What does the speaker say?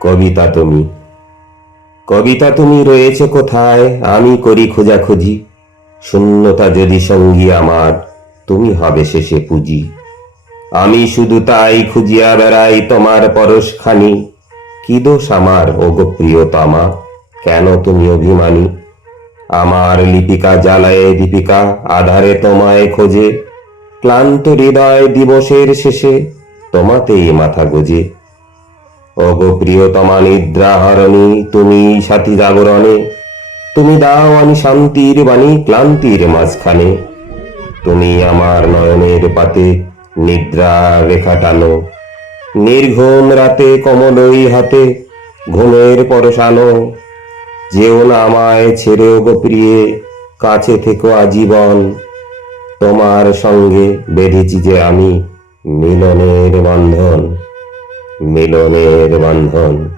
কবিতা তুমি। কবিতা তুমি রয়েছে কোথায়, আমি করি খোঁজাখুঁজি। শূন্যতা যদি সঙ্গী আমার, তুমি হবে শেষে পুঁজি। আমি শুধু তাই খুঁজিয়া বেড়াই তোমার পরশখানি। কি দোষ আমার ওগো প্রিয়তমা, কেন তুমি অভিমানী? আমার লিপিকা জ্বালায়ে দীপিকা আধারে তোমায় খোঁজে। ক্লান্ত হৃদয় দিবসের শেষে তোমাতেই মাথা গোজে। ওগো প্রিয়তমা নিদ্রা হরণী, তুমি সাথী জাগরণে। তুমি দাও আমি শান্তির বাণী ক্লান্তির মাঝখানে। তুমি আমার নয়নের পাতে নিদ্রা রেখা টানো। নির্ঘুম রাতে কমলই হাতে ঘুমের পরশানো। যেও না আমায় ছেড়ে ওগো প্রিয়ে, কাছে থেকো আজীবন। তোমার সঙ্গে বেঁধেছি যে আমি মিলনের বন্ধন, মিলনের বন্ধন।